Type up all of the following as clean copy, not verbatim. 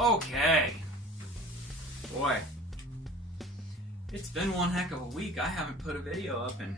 Okay. Boy. It's been one heck of a week. I haven't put a video up in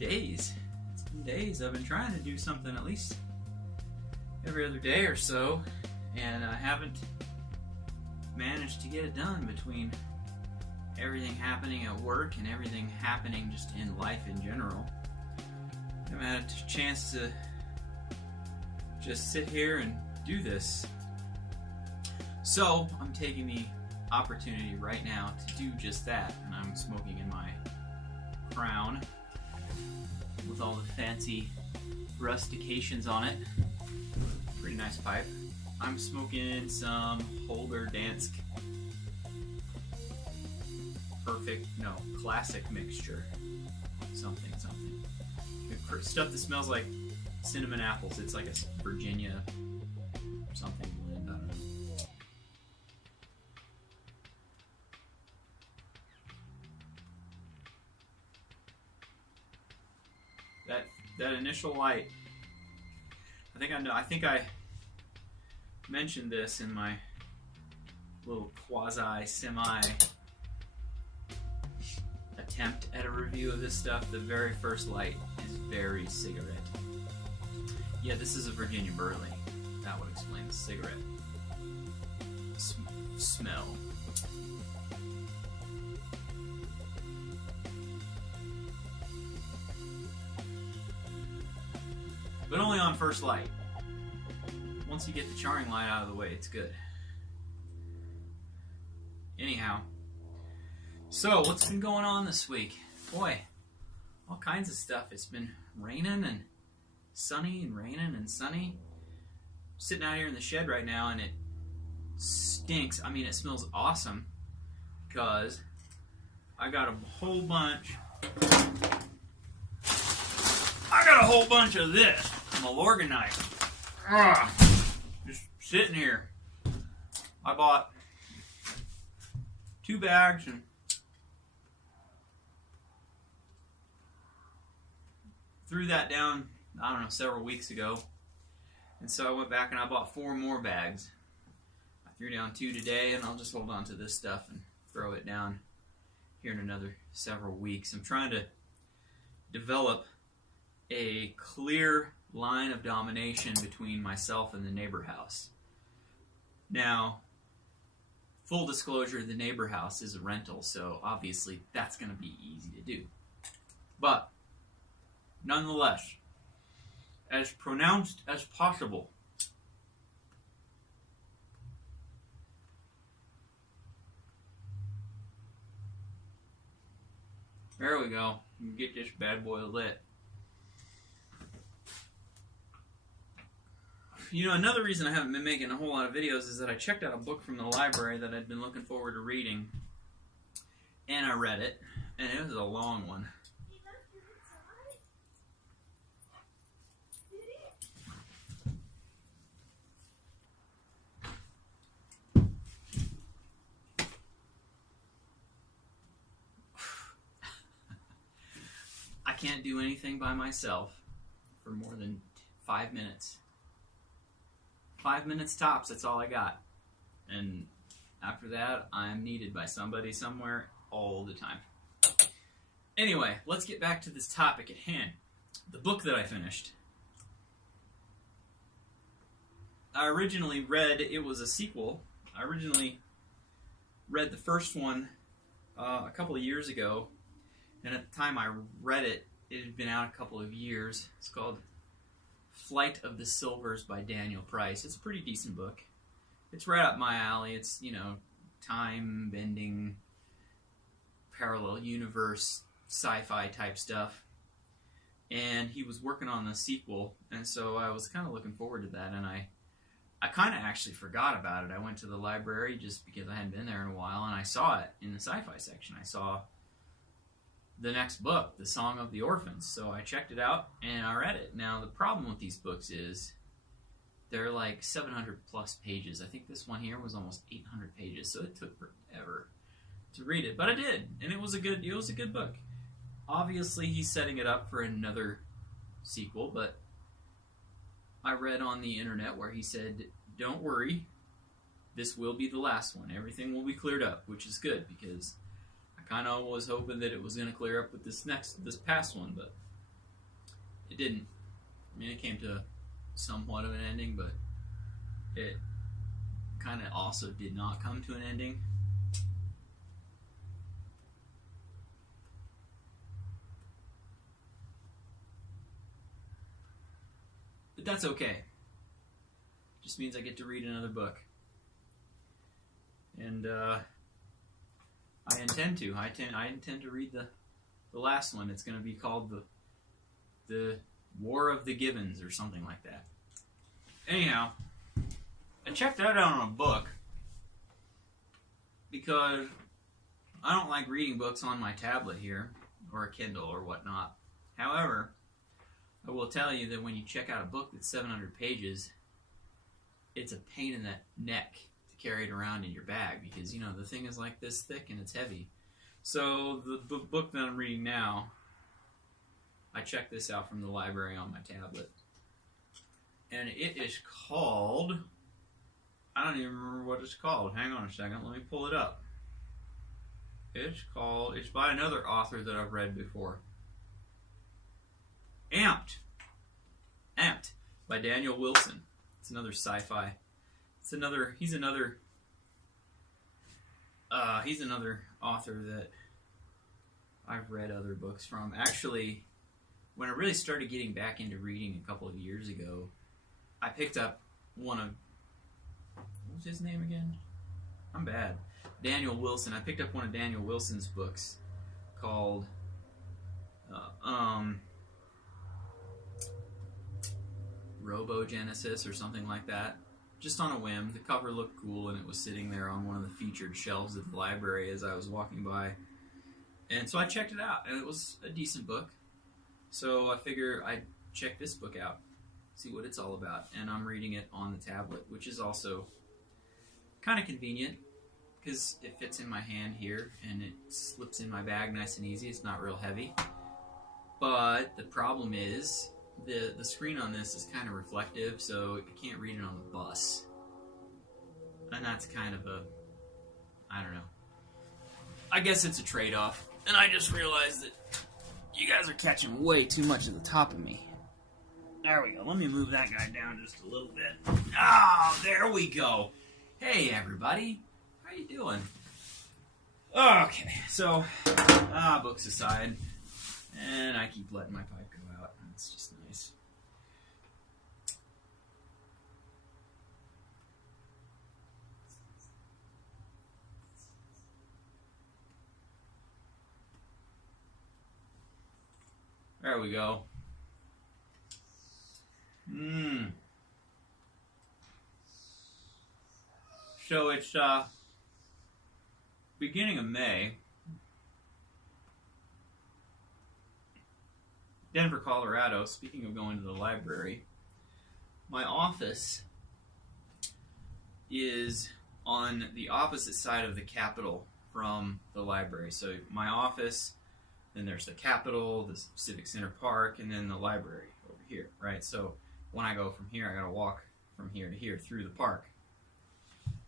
days. It's been days. I've been trying to do something at least every other day or so, and I haven't managed to get it done between everything happening at work and everything happening just in life in general. I haven't had a chance to just sit here and do this. So I'm taking the opportunity right now to do just that, and I'm smoking in my Crown with all the fancy rustications on it. Pretty nice pipe. I'm smoking some Holger Danske classic mixture. Something. Stuff that smells like cinnamon apples. It's like a Virginia something blend. I don't know. That initial light. I think I mentioned this in my little quasi-semi attempt at a review of this stuff. The very first light is very cigarette. Yeah, this is a Virginia Burley. That would explain the cigarette smell. But only on first light. Once you get the charring light out of the way, it's good. Anyhow, so what's been going on this week? Boy, all kinds of stuff. It's been raining and sunny and raining and sunny. I'm sitting out here in the shed right now and it stinks. I mean, it smells awesome because I got a whole bunch of this. Malorgan knife. Just sitting here. I bought 2 bags and threw that down, I don't know, several weeks ago. And so I went back and I bought 4 more bags. I threw down 2 today, and I'll just hold on to this stuff and throw it down here in another several weeks. I'm trying to develop a clear line of domination between myself and the neighbor house. Now, full disclosure, the neighbor house is a rental, so obviously that's going to be easy to do. But, nonetheless, as pronounced as possible, there we go. We can get this bad boy lit. You know, another reason I haven't been making a whole lot of videos is that I checked out a book from the library that I'd been looking forward to reading, and I read it, and it was a long one. I can't do anything by myself for more than 5 minutes. 5 minutes tops, that's all I got. And after that, I'm needed by somebody somewhere all the time. Anyway, let's get back to this topic at hand. The book that I finished. I originally read, it was a sequel. I originally read the first one a couple of years ago. And at the time I read it, it had been out a couple of years. It's called Flight of the Silvers by Daniel Price. It's a pretty decent book. It's right up my alley. It's, you know, time-bending, parallel universe, sci-fi type stuff. And he was working on the sequel, and so I was kind of looking forward to that, and I kind of actually forgot about it. I went to the library just because I hadn't been there in a while, and I saw it in the sci-fi section. I saw the next book, The Song of the Orphans. So I checked it out and I read it. Now the problem with these books is they're like 700 plus pages. I think this one here was almost 800 pages, so it took forever to read it. But I did, and it was a good book. Obviously he's setting it up for another sequel, but I read on the internet where he said, don't worry, this will be the last one. Everything will be cleared up, which is good because I kind of was hoping that it was going to clear up with this past one, but it didn't. I mean, it came to somewhat of an ending, but it kind of also did not come to an ending. But that's okay. Just means I get to read another book. And I intend to. I intend to read the last one. It's going to be called the War of the Gibbons or something like that. Anyhow, I checked that out on a book because I don't like reading books on my tablet here or a Kindle or whatnot. However, I will tell you that when you check out a book that's 700 pages, it's a pain in the neck to carry it around in your bag because, you know, the thing is like this thick and it's heavy. So the book that I'm reading now, I checked this out from the library on my tablet. And it is called, I don't even remember what it's called. Hang on a second, let me pull it up. It's by another author that I've read before. Amped by Daniel Wilson. It's another sci-fi. He's another author that I've read other books from. Actually, when I really started getting back into reading a couple of years ago, I picked up one of, what was his name again? I'm bad. Daniel Wilson. I picked up one of Daniel Wilson's books called Robogenesis or something like that. Just on a whim. The cover looked cool and it was sitting there on one of the featured shelves at the library as I was walking by. And so I checked it out and it was a decent book. So I figure I'd check this book out, see what it's all about. And I'm reading it on the tablet, which is also kind of convenient because it fits in my hand here and it slips in my bag nice and easy. It's not real heavy. But the problem is the screen on this is kind of reflective, so I can't read it on the bus. And that's kind of I don't know. I guess it's a trade-off. And I just realized that you guys are catching way too much of the top of me. There we go. Let me move that guy down just a little bit. Oh, there we go. Hey, everybody. How you doing? Okay, so, books aside. And I keep letting my pipe go out. It's just nice. There we go. So it's beginning of May. Denver, Colorado. Speaking of going to the library, my office is on the opposite side of the Capitol from the library. So my office, then there's the Capitol, the Civic Center Park, and then the library over here, right? So when I go from here, I gotta walk from here to here through the park.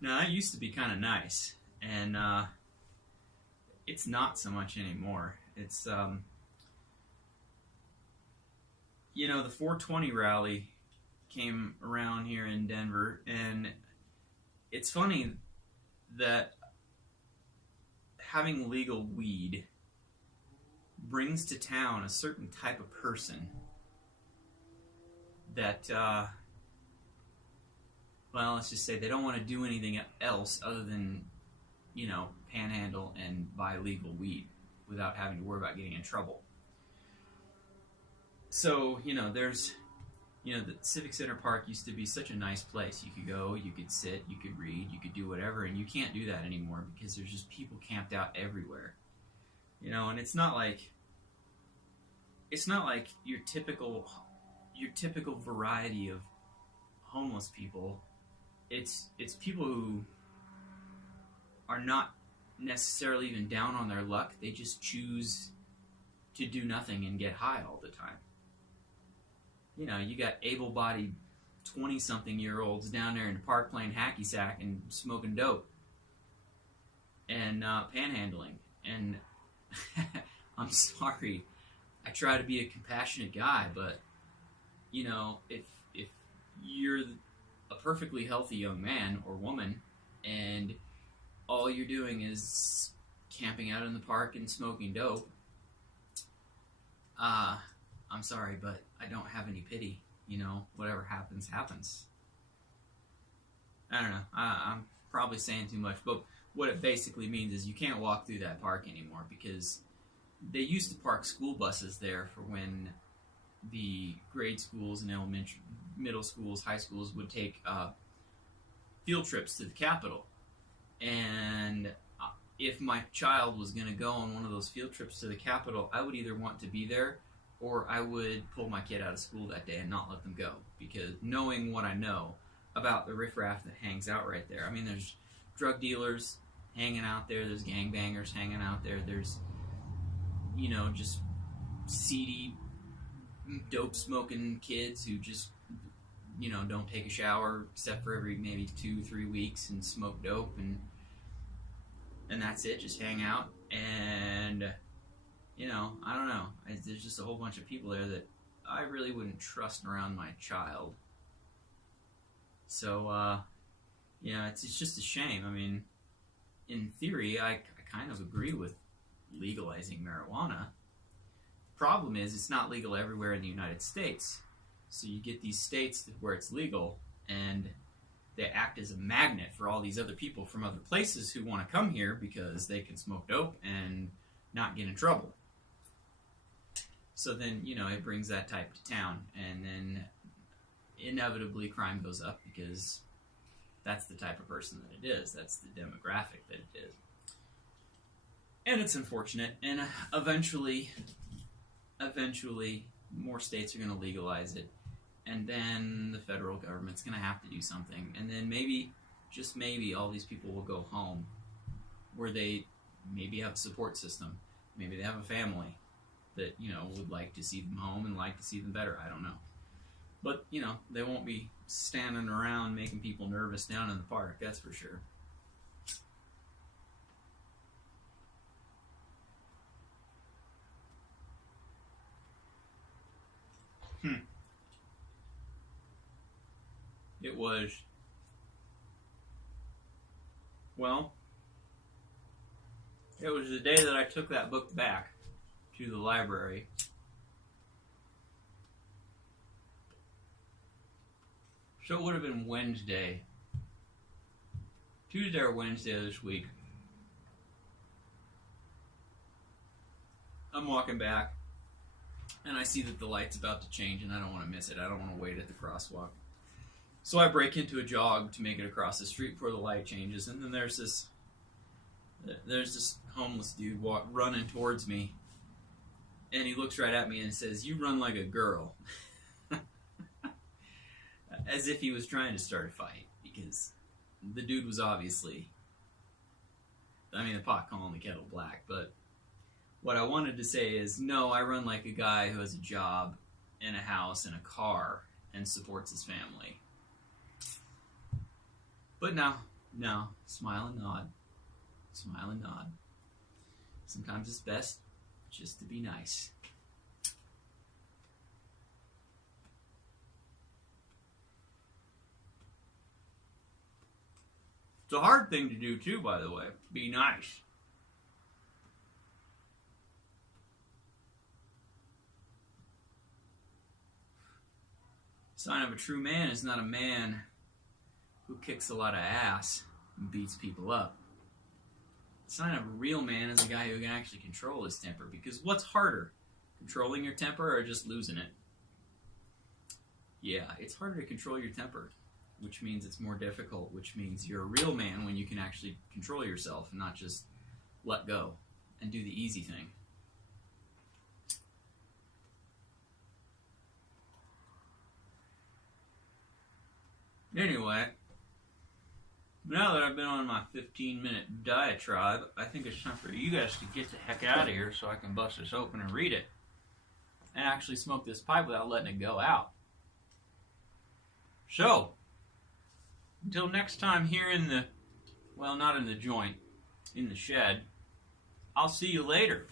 Now that used to be kind of nice, and it's not so much anymore. It's you know, the 420 rally came around here in Denver, and it's funny that having legal weed brings to town a certain type of person that, well, let's just say they don't want to do anything else other than, you know, panhandle and buy legal weed without having to worry about getting in trouble. So, you know, there's, you know, the Civic Center Park used to be such a nice place. You could go, you could sit, you could read, you could do whatever, and you can't do that anymore because there's just people camped out everywhere. You know, and it's not like your typical variety of homeless people. It's people who are not necessarily even down on their luck. They just choose to do nothing and get high all the time. You know, you got able-bodied 20-something-year-olds down there in the park playing hacky sack and smoking dope and panhandling. And I'm sorry, I try to be a compassionate guy, but you know, if you're a perfectly healthy young man or woman and all you're doing is camping out in the park and smoking dope, I'm sorry, but I don't have any pity. You know, whatever happens, happens. I don't know. I'm probably saying too much, but what it basically means is you can't walk through that park anymore because they used to park school buses there for when the grade schools and elementary, middle schools, high schools would take field trips to the Capitol. And if my child was going to go on one of those field trips to the Capitol, I would either want to be there or I would pull my kid out of school that day and not let them go. Because knowing what I know about the riffraff that hangs out right there, I mean, there's drug dealers hanging out there, there's gangbangers hanging out there, there's, you know, just seedy, dope-smoking kids who just, you know, don't take a shower except for every maybe 2-3 weeks and smoke dope and that's it, just hang out. And you know, I don't know. There's just a whole bunch of people there that I really wouldn't trust around my child. So, you know, it's just a shame. I mean, in theory, I kind of agree with legalizing marijuana. The problem is it's not legal everywhere in the United States. So you get these states where it's legal, and they act as a magnet for all these other people from other places who want to come here because they can smoke dope and not get in trouble. So then, you know, it brings that type to town, and then inevitably crime goes up because that's the type of person that it is. That's the demographic that it is. And it's unfortunate, and eventually more states are going to legalize it, and then the federal government's going to have to do something, and then maybe, just maybe, all these people will go home where they maybe have a support system. Maybe they have a family that, you know, would like to see them home and like to see them better. I don't know. But, you know, they won't be standing around making people nervous down in the park, that's for sure. It was, well, it was the day that I took that book back to the library. So it would have been Wednesday. Tuesday or Wednesday of this week. I'm walking back, and I see that the light's about to change, and I don't want to miss it. I don't want to wait at the crosswalk. So I break into a jog to make it across the street before the light changes, and then there's this homeless dude running towards me, and he looks right at me and says, "You run like a girl." As if he was trying to start a fight, because the dude was obviously, I mean, the pot calling the kettle black, but what I wanted to say is, no, I run like a guy who has a job and a house and a car and supports his family. But no, smile and nod. Smile and nod. Sometimes it's best just to be nice. It's a hard thing to do too, by the way. Be nice. Sign of a true man is not a man who kicks a lot of ass and beats people up. The sign of a real man is a guy who can actually control his temper. Because what's harder? Controlling your temper or just losing it? Yeah, it's harder to control your temper, which means it's more difficult, which means you're a real man when you can actually control yourself and not just let go and do the easy thing. Anyway, now that I've been on my 15-minute diatribe, I think it's time for you guys to get the heck out of here so I can bust this open and read it. And actually smoke this pipe without letting it go out. So, until next time here in the, well, not in the joint, in the shed, I'll see you later.